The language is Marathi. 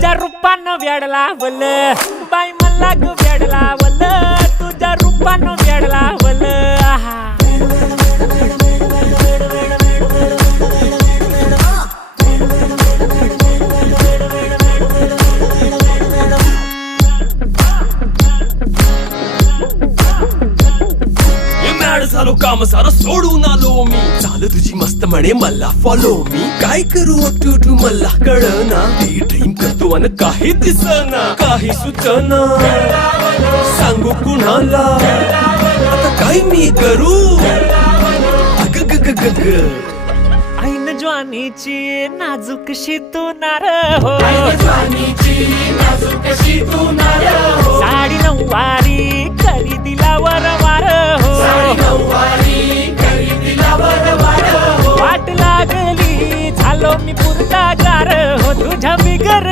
तुझ्या रूपानं वेड लावलं बाई मला ग वेड लावलं तुझ्या रूपानं वेड लावलं आहा झालो काम सारं सोडून आलो मी चाल तुझी मस्त म्हणे मला फॉलो मी काय करू टू मला कळना ती ड्रीम करतो अन काही दिसना काही सुचना सांगू कुणाला आता काय मी करू अग ग ग ग ग ऐन ज्वानीची नाजूकशी तू नार हो साडी नऊवारी करी दिला वरवार हो वाट लागली झालो मी पुरता गार हो तुझ्या बिगर